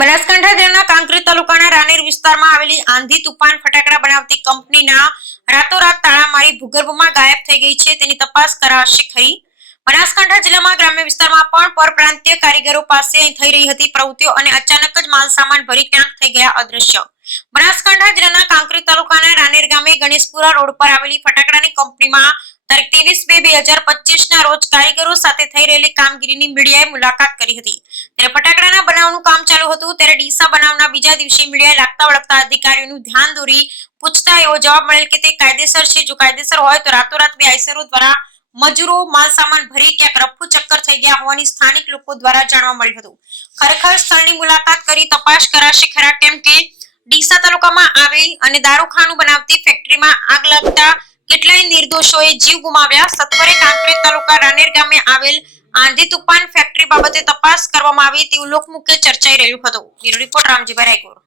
બનાસકાંઠા જિલ્લાના કાંકરી તાલુકાના રાનેર વિસ્તારમાં આવેલી આંધી તુફાન ફટાકડા બનાવતી કંપનીના રાતોરાત તાળા મારી ભૂગર્ભમાં ગાયબ થઈ ગઈ છે. તેની તપાસ કરાશે ખરી. બનાસકાંઠા જિલ્લામાં ગ્રામ્ય વિસ્તારમાં પણ પરપ્રાંતીય કારીગરો પાસે થઈ રહી હતી. પ્રવૃત્તિઓ અને અચાનક જ માલ સામાન ભરી ક્યાંક થઈ ગયા અદ્રશ્ય. બનાસકાંઠા જિલ્લાના કાંકરી તાલુકાના રાનેર ગામે ગણેશપુરા રોડ પર આવેલી ફટાકડાની કંપનીમાં તારીખ ત્રેવીસ બે બે હજાર પચીસ ના રોજ કારીગરો સાથે થઈ રહેલી કામગીરીની મીડિયાએ મુલાકાત કરી હતી. ત્યારે ફટાકડાના બનાવનું કામ ચાલુ હતું ત્યારે ડીસા બનાવના બીજા દિવસે મીડિયાએ લાગતા વળગતા અધિકારીઓનું ધ્યાન દોરી પૂછતા એવો જવાબ મળેલ કે તે કાયદેસર છે. જો કાયદેસર હોય તો રાતોરાત બે આઈસરો દ્વારા મજૂરો માલ સામાન ભરી ક્યાંક રફુ ચક્કર થઈ ગયા હોવાની સ્થાનિક લોકો દ્વારા જાણવા મળ્યું હતું. ખરેખર સ્થળની મુલાકાત કરી તપાસ કરાશે ખરા કેમ કે ડીસા તાલુકામાં આવી અને દારૂખાનું બનાવતી ફેક્ટરીમાં આગ લાગતા કેટલાય નિર્દોષોએ જીવ ગુમાવ્યા. સત્વરે કાંકરેજ તાલુકા રાનેર ગામે આવેલ આંધી તુફાન ફેક્ટરી બાબતે તપાસ કરવામાં આવી તેવું લોકમુખ્ય ચર્ચાઈ રહ્યું હતું. Bureau report Ramjibhai Raygor.